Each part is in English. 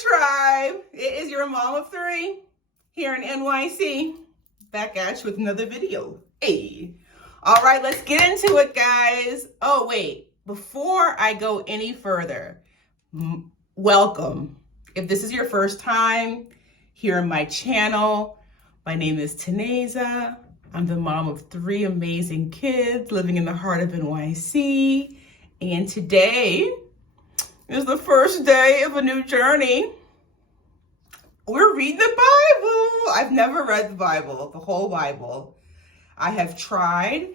tribe. It is your mom of three here in NYC. Back at you with another video. Hey. All right, let's get into it, guys. Oh, wait. Before I go any further, welcome. If this is your first time here on my channel, my name is Teneza. I'm the mom of three amazing kids living in the heart of NYC. And today is the first day of a new journey. We're reading the Bible. I've never read the Bible, the whole Bible. I have tried,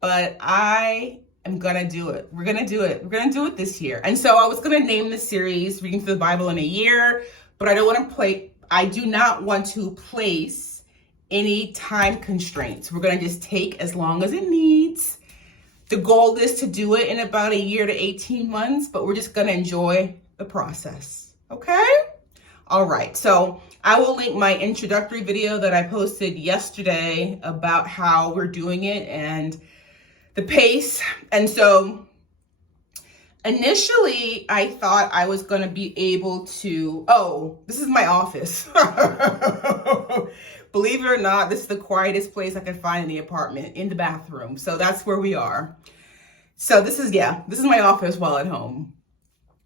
but I am gonna do it. We're gonna do it. We're gonna do it this year. And so I was gonna name the series Reading Through the Bible in a Year, but I do not want to place any time constraints. We're gonna just take as long as it needs. The goal is to do it in about a year to 18 months, but we're just gonna enjoy the process, okay? All right, so I will link my introductory video that I posted yesterday about how we're doing it and the pace. And so initially I thought I was gonna be able to, oh, this is my office. Believe it or not, this is the quietest place I could find in the apartment, in the bathroom. So that's where we are. So this is my office while at home.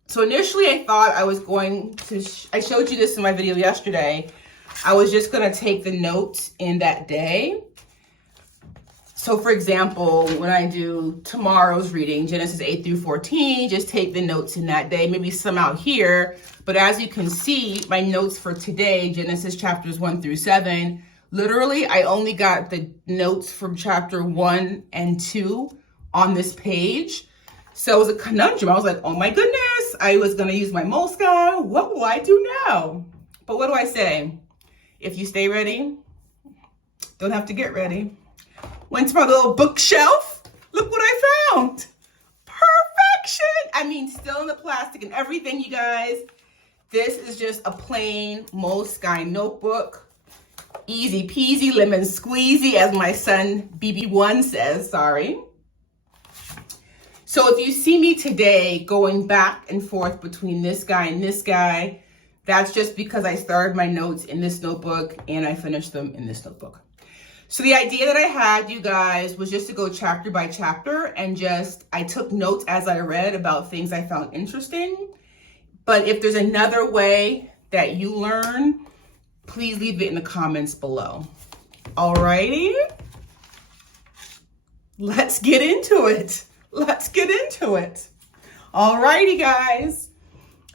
So initially I thought I was going to, I showed you this in my video yesterday. I was just gonna take the notes in that day. So for example, when I do tomorrow's reading, Genesis 8 through 14, just take the notes in that day, maybe some out here. But as you can see, my notes for today, Genesis chapters 1 through 7, literally, I only got the notes from chapter 1 and 2 on this page. So it was a conundrum. I was like, oh my goodness, I was gonna use my Moleskine. What will I do now? But what do I say? If you stay ready, don't have to get ready. Went to my little bookshelf. Look what I found. Perfection. I mean, still in the plastic and everything, you guys. This is just a plain Moleskine notebook. Easy peasy, lemon squeezy, as my son BB1 says, sorry. So if you see me today going back and forth between this guy and this guy, that's just because I started my notes in this notebook and I finished them in this notebook. So the idea that I had, you guys, was just to go chapter by chapter and I took notes as I read about things I found interesting. But if there's another way that you learn, please leave it in the comments below. Alrighty, let's get into it. Let's get into it. Alrighty, guys.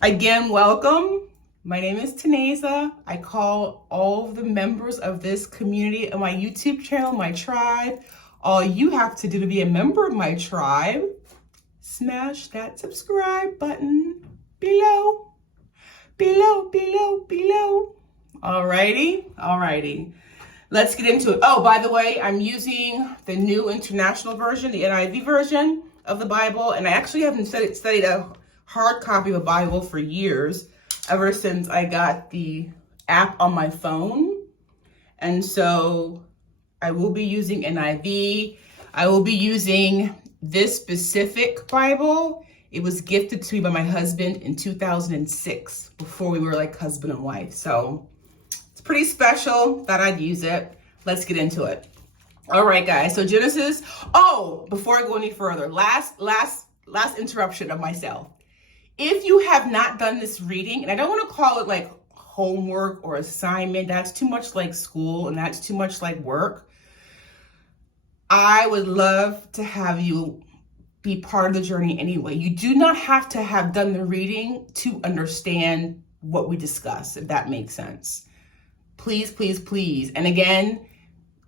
Again, welcome. My name is Teneza. I call all of the members of this community of my YouTube channel, my tribe. All you have to do to be a member of my tribe, smash that subscribe button below. Alrighty. Let's get into it. Oh, by the way, I'm using the new international version, the NIV version of the Bible. And I actually haven't studied a hard copy of a Bible for years, ever since I got the app on my phone. And so I will be using NIV. I will be using this specific Bible. It was gifted to me by my husband in 2006, before we were like husband and wife. So it's pretty special that I'd use it. Let's get into it. All right, guys, so Genesis. Oh, before I go any further, last interruption of myself. If you have not done this reading, and I don't want to call it like homework or assignment, that's too much like school and that's too much like work. I would love to have you be part of the journey anyway. You do not have to have done the reading to understand what we discuss, if that makes sense. Please, please, please. And again,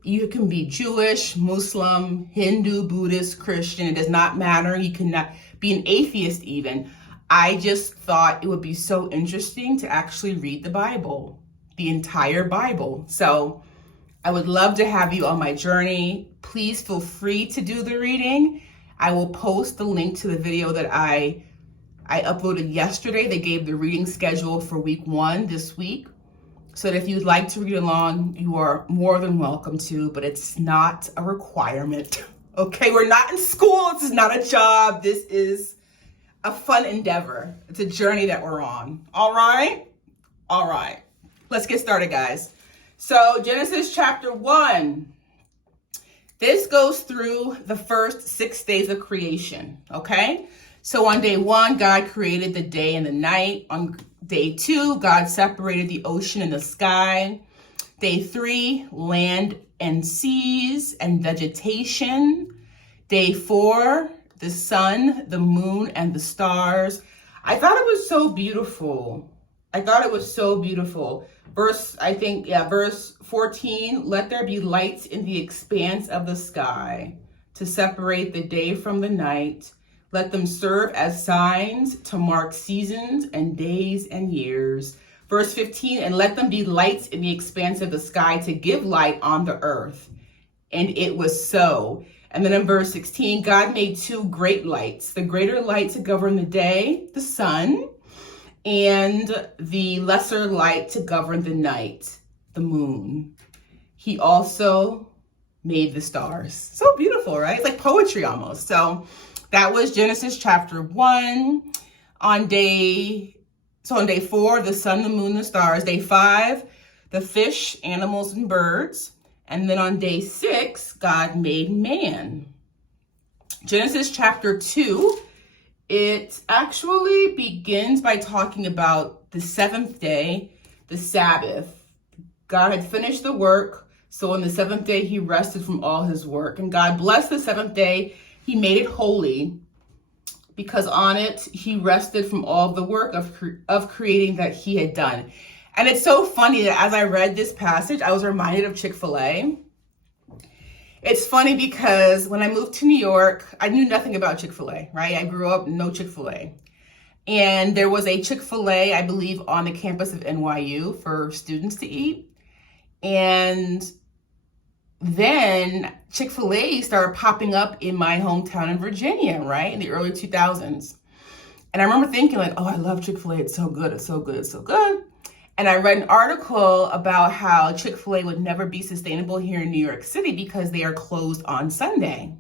you can be Jewish, Muslim, Hindu, Buddhist, Christian. It does not matter. You cannot be an atheist even. I just thought it would be so interesting to actually read the Bible, the entire Bible. So I would love to have you on my journey. Please feel free to do the reading. I will post the link to the video that I uploaded yesterday. They gave the reading schedule for week 1 this week. So that if you'd like to read along, you are more than welcome to, but it's not a requirement. Okay, we're not in school. This is not a job. This is a fun endeavor. It's a journey that we're on. All right? All right, let's get started, guys. So Genesis chapter 1. This goes through the first 6 days of creation, okay? So on day 1, God created the day and the night. On day 2, God separated the ocean and the sky. Day 3, land and seas and vegetation. Day 4, the sun, the moon, and the stars. I thought it was so beautiful. Verse 14, let there be lights in the expanse of the sky to separate the day from the night. Let them serve as signs to mark seasons and days and years. Verse 15, and let them be lights in the expanse of the sky to give light on the earth. And it was so. And then in verse 16, God made 2 great lights, the greater light to govern the day, the sun, and the lesser light to govern the night, the moon. He also made the stars. So beautiful, right? It's like poetry almost. So that was Genesis chapter 1. On day 4, the sun, the moon, the stars. Day 5, the fish, animals, and birds. And then on day 6, God made man. Genesis chapter 2, it actually begins by talking about the 7th day, the Sabbath. God had finished the work, so on the 7th day, he rested from all his work. And God blessed the 7th day. He made it holy because on it, he rested from all the work of creating that he had done. And it's so funny that as I read this passage, I was reminded of Chick-fil-A. It's funny because when I moved to New York, I knew nothing about Chick-fil-A, right? I grew up no Chick-fil-A. And there was a Chick-fil-A, I believe, on the campus of NYU for students to eat. And then Chick-fil-A started popping up in my hometown in Virginia, right? In the early 2000s. And I remember thinking like, oh, I love Chick-fil-A. It's so good. It's so good. It's so good. And I read an article about how Chick-fil-A would never be sustainable here in New York City because they are closed on Sunday.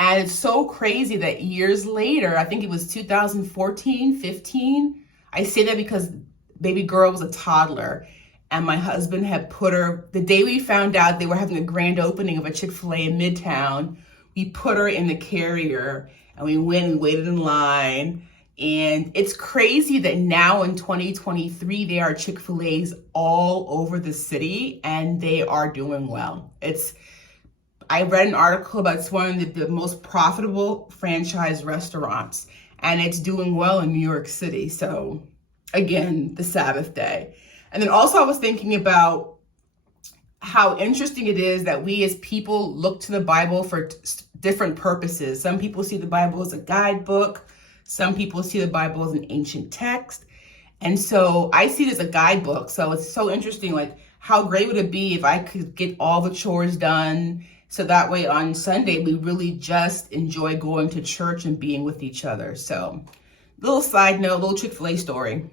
And it's so crazy that years later, I think it was 2014, 15. I say that because baby girl was a toddler and my husband had put her, the day we found out they were having a grand opening of a Chick-fil-A in Midtown, we put her in the carrier and we went and waited in line. And it's crazy that now in 2023, there are Chick-fil-A's all over the city and they are doing well. I read an article about it's one of the most profitable franchise restaurants and it's doing well in New York City. So again, the Sabbath day. And then also I was thinking about how interesting it is that we as people look to the Bible for different purposes. Some people see the Bible as a guidebook. Some people see the Bible as an ancient text. And so I see it as a guidebook. So it's so interesting, like how great would it be if I could get all the chores done so that way on Sunday, we really just enjoy going to church and being with each other. So little side note, little Chick-fil-A story.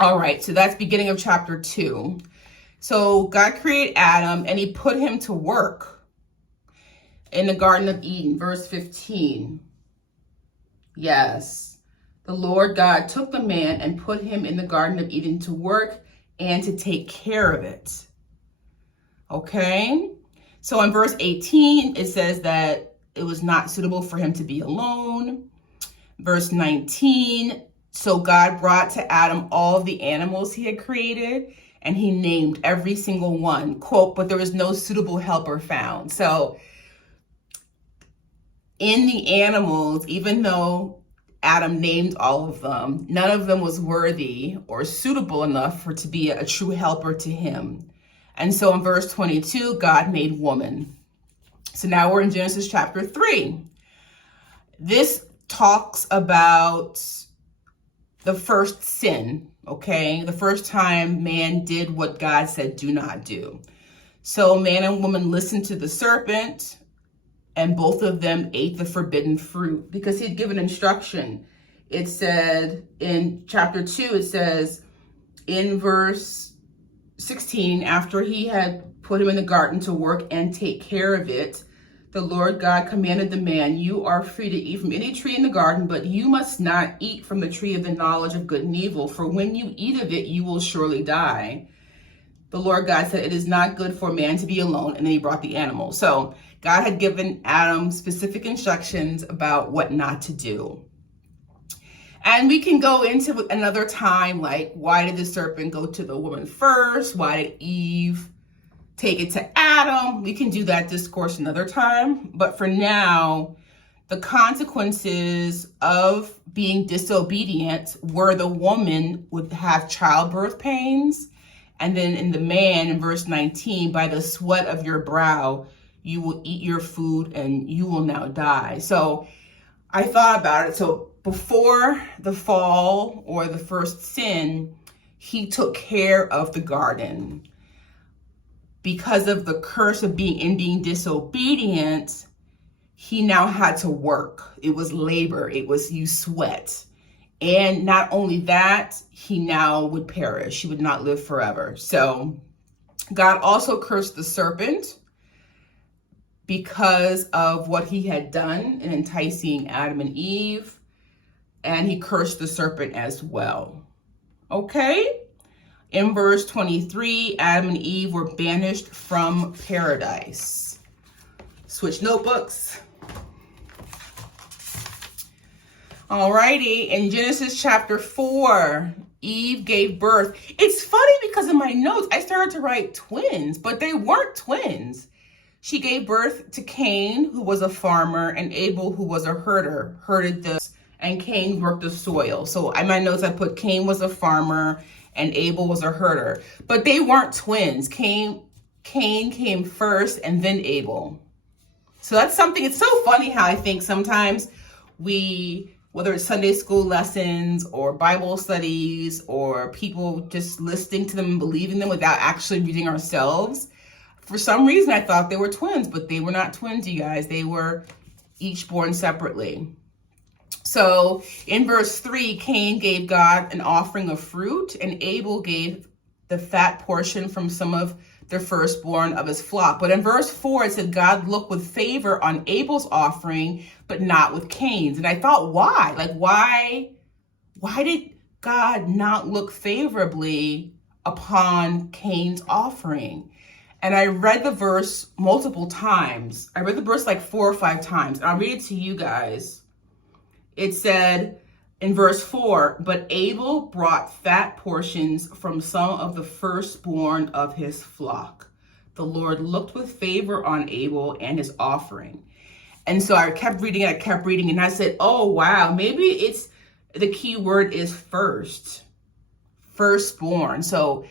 All right, so that's beginning of chapter 2. So God created Adam and he put him to work in the Garden of Eden, verse 15. Yes, the Lord God took the man and put him in the Garden of Eden to work and to take care of it. Okay, so in verse 18, it says that it was not suitable for him to be alone. Verse 19, so God brought to Adam all the animals he had created and he named every single one, quote, but there was no suitable helper found. So in the animals, even though Adam named all of them, none of them was worthy or suitable enough to be a true helper to him. And so in verse 22, God made woman. So now we're in Genesis chapter 3. This talks about the first sin, okay? The first time man did what God said do not do. So man and woman listened to the serpent, and both of them ate the forbidden fruit because he'd given instruction. It said in chapter 2, it says in verse 16, after he had put him in the garden to work and take care of it, the Lord God commanded the man, you are free to eat from any tree in the garden, but you must not eat from the tree of the knowledge of good and evil, for when you eat of it, you will surely die. The Lord God said, it is not good for a man to be alone, and then he brought the animal. So God had given Adam specific instructions about what not to do. And we can go into another time, like, why did the serpent go to the woman first? Why did Eve take it to Adam? We can do that discourse another time. But for now, the consequences of being disobedient were the woman would have childbirth pains. And then in the man, in verse 19, by the sweat of your brow, you will eat your food and you will now die. So I thought about it. So before the fall or the first sin, he took care of the garden. Because of the curse of being disobedient, he now had to work. It was labor. It was you sweat. And not only that, he now would perish. He would not live forever. So God also cursed the serpent because of what he had done in enticing Adam and Eve. And he cursed the serpent as well. Okay? In verse 23, Adam and Eve were banished from paradise. Switch notebooks. Alrighty, in Genesis chapter 4, Eve gave birth. It's funny because in my notes, I started to write twins, but they weren't twins. She gave birth to Cain, who was a farmer, and Abel, who was a herder, and Cain worked the soil. So in my notes, I put Cain was a farmer and Abel was a herder, but they weren't twins. Cain came first and then Abel. So that's something, it's so funny how I think sometimes whether it's Sunday school lessons or Bible studies or people just listening to them and believing them without actually reading ourselves, for some reason I thought they were twins, but they were not twins, you guys. They were each born separately. So in verse 3, Cain gave God an offering of fruit, and Abel gave the fat portion from some of the firstborn of his flock. But in verse 4, it said God looked with favor on Abel's offering, but not with Cain's. And I thought, why? Like, why did God not look favorably upon Cain's offering? And I read the verse multiple times. I read the verse like 4 or 5 times. And I'll read it to you guys. It said in verse 4, but Abel brought fat portions from some of the firstborn of his flock. The Lord looked with favor on Abel and his offering. And so I kept reading, and I said, oh, wow, maybe it's the key word is firstborn. So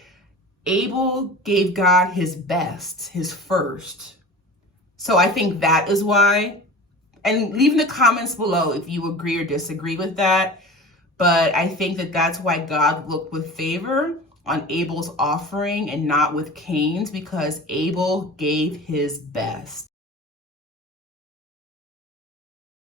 Abel gave God his best, his first. So I think that is why. And leave in the comments below if you agree or disagree with that. But I think that that's why God looked with favor on Abel's offering and not with Cain's, because Abel gave his best.